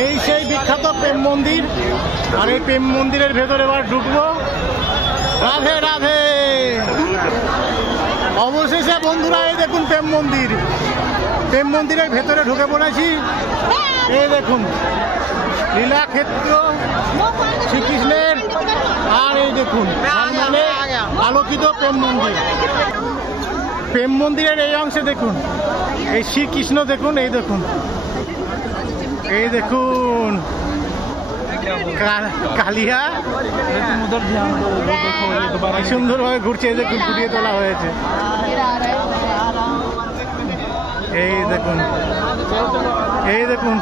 এই সেই বিখ্যাত প্রেম মন্দির। আর এই প্রেম মন্দিরের ভেতরে এবার ঢুকবো। রাধে রাধে। অবশেষে বন্ধুরা এই দেখুন প্রেম মন্দির। প্রেম মন্দিরের ভেতরে ঢুকে পড়েছি। এই দেখুন লীলাক্ষেত্র শ্রীকৃষ্ণের। আর এই দেখুন আলোকিত প্রেম মন্দির। প্রেম মন্দিরের এই অংশে দেখুন এই শ্রীকৃষ্ণ দেখুন। এই দেখুন এই দেখুন কালিয়া সুন্দরভাবে ঘুরছে। এই দেখুন ফুটিয়ে তোলা হয়েছে। এই দেখুন এই দেখুন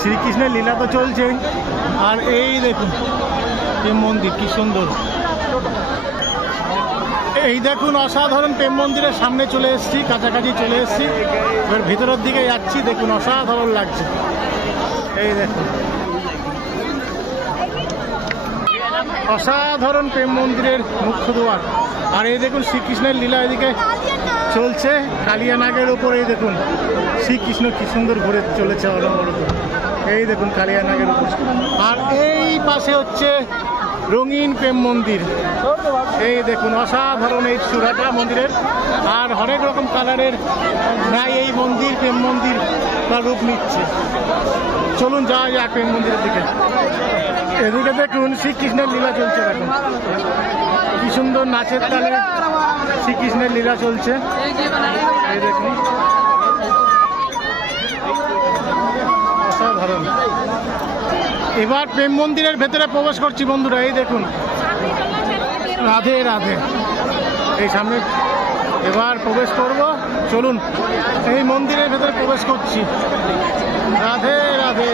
শ্রীকৃষ্ণের লীলা তো চলছে। আর এই দেখুন প্রেম মন্দির কি সুন্দর। এই দেখুন অসাধারণ প্রেম মন্দিরের সামনে চলে এসেছি, কাছাকাছি চলে এসেছি। এবার ভিতরের দিকে যাচ্ছি। দেখুন অসাধারণ লাগছে। এই দেখুন অসাধারণ প্রেম মন্দিরের মুখ্য দ্বার। আর এই দেখুন শ্রীকৃষ্ণের লীলা এদিকে চলছে কালিয়া নাগের উপরে। এই দেখুন শ্রীকৃষ্ণ কি সুন্দর ঘুরে চলেছে অনবরত। এই দেখুন কালিয়া নাগের উপর। আর এই পাশে হচ্ছে রঙিন প্রেম মন্দির। এই দেখুন অসাধারণ এই চূড়াটা মন্দিরের। আর হরেক রকম কালারের নাই এই মন্দির প্রেম মন্দির তার রূপ নিচ্ছে। চলুন যাওয়া যাক প্রেম মন্দিরের দিকে। এদিকে দেখুন শ্রীকৃষ্ণের লীলা চলছে। দেখুন কি সুন্দর নাচের তালে শ্রীকৃষ্ণের লীলা চলছে। এই দেখুন অসাধারণ। এবার প্রেম মন্দিরের ভেতরে প্রবেশ করছি বন্ধুরা। এই দেখুন রাধে রাধে। এই সামনে এবার প্রবেশ করব। চলুন এই মন্দিরের ভেতরে প্রবেশ করছি। রাধে রাধে।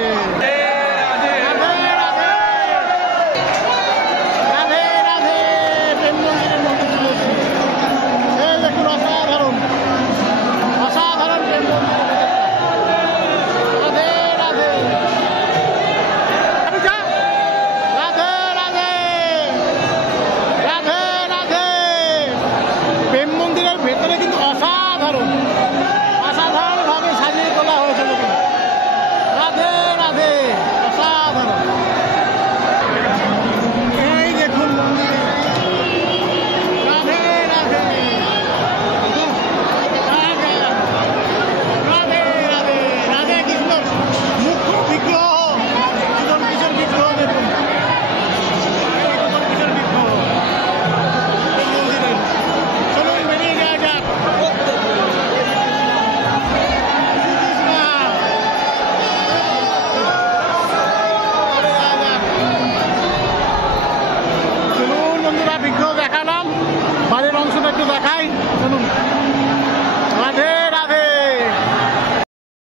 বাড়ির অংশটা একটু দেখাই।